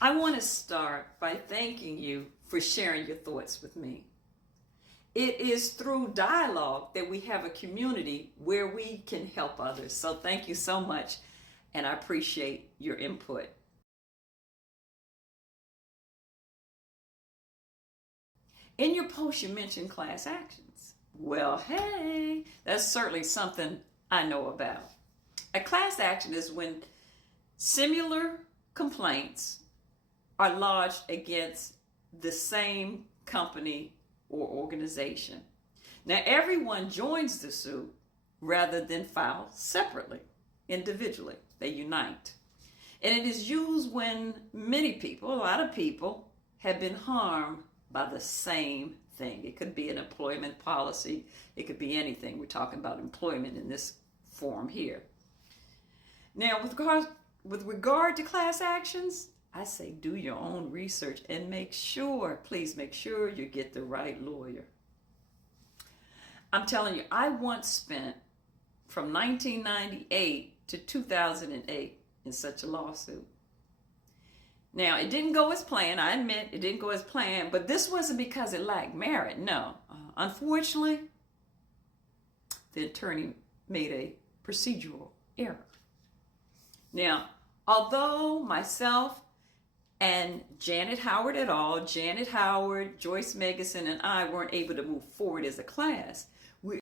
I want to start by thanking you for sharing your thoughts with me. It is through dialogue that we have a community where we can help others. So thank you so much, and I appreciate your input. In your post, you mentioned class actions. Well, hey, that's certainly something I know about. A class action is when similar complaints are lodged against the same company or organization. Now, everyone joins the suit rather than file separately, individually. They unite. And it is used when many people, a lot of people, have been harmed by the same thing. It could be an employment policy. It could be anything. We're talking about employment in this form here. Now, with regard to class actions, I say do your own research and please make sure you get the right lawyer. I'm telling you, I once spent from 1998 to 2008 in such a lawsuit. Now, it didn't go as planned. I admit it didn't go as planned, but this wasn't because it lacked merit. No. Unfortunately, the attorney made a procedural error. Now, although myself and Janet Howard et al., Janet Howard, Joyce Megison, and I weren't able to move forward as a class, we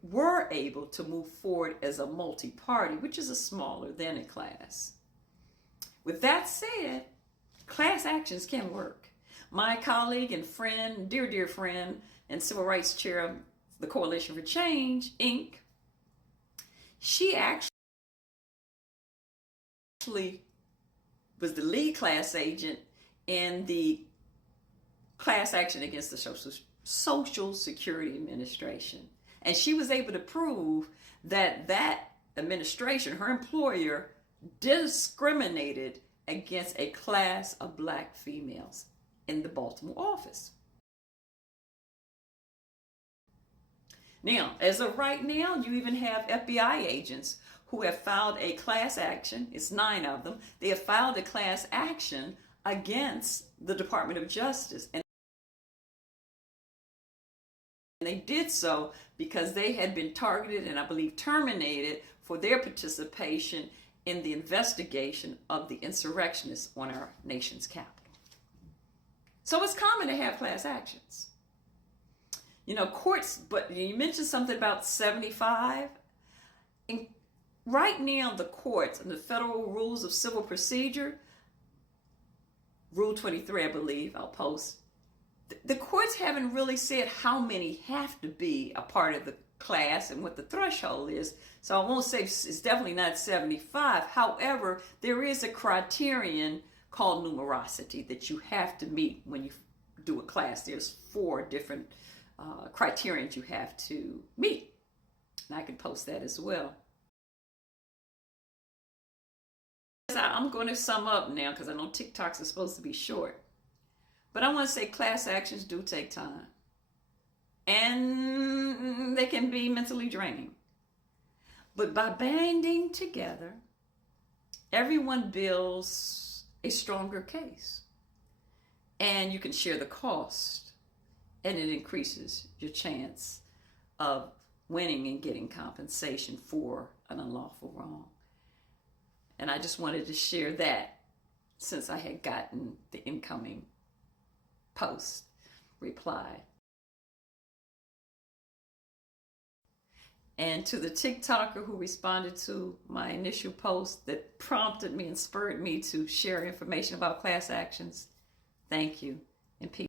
were able to move forward as a multi-party, which is a smaller than a class. With that said, class actions can work. My colleague and friend, dear friend, and civil rights chair of the Coalition for Change, Inc., she actually was the lead class agent in the class action against the Social Security Administration. And she was able to prove that that administration, her employer, discriminated against a class of black females in the Baltimore office. Now, as of right now, you even have FBI agents who have filed a class action. It's 9 of them. They have filed a class action against the Department of Justice. And they did so because they had been targeted and I believe terminated for their participation in the investigation of the insurrectionists on our nation's capital. So it's common to have class actions. Courts, but you mentioned something about 75. Right now, the courts and the Federal Rules of Civil Procedure, Rule 23, I believe, I'll post, the courts haven't really said how many have to be a part of the class and what the threshold is. So I won't say it's definitely not 75. However, there is a criterion called numerosity that you have to meet when you do a class. There's 4 different criterions you have to meet. And I can post that as well. I'm going to sum up now because I know TikToks are supposed to be short. But I want to say class actions do take time. And they can be mentally draining. But by banding together, everyone builds a stronger case. And you can share the cost. And it increases your chance of winning and getting compensation for an unlawful wrong. And I just wanted to share that since I had gotten the incoming post reply. And to the TikToker who responded to my initial post that prompted me and spurred me to share information about class actions, thank you and peace.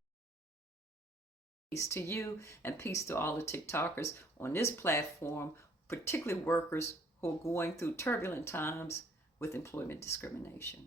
Peace to you and peace to all the TikTokers on this platform, particularly workers who are going through turbulent times with employment discrimination.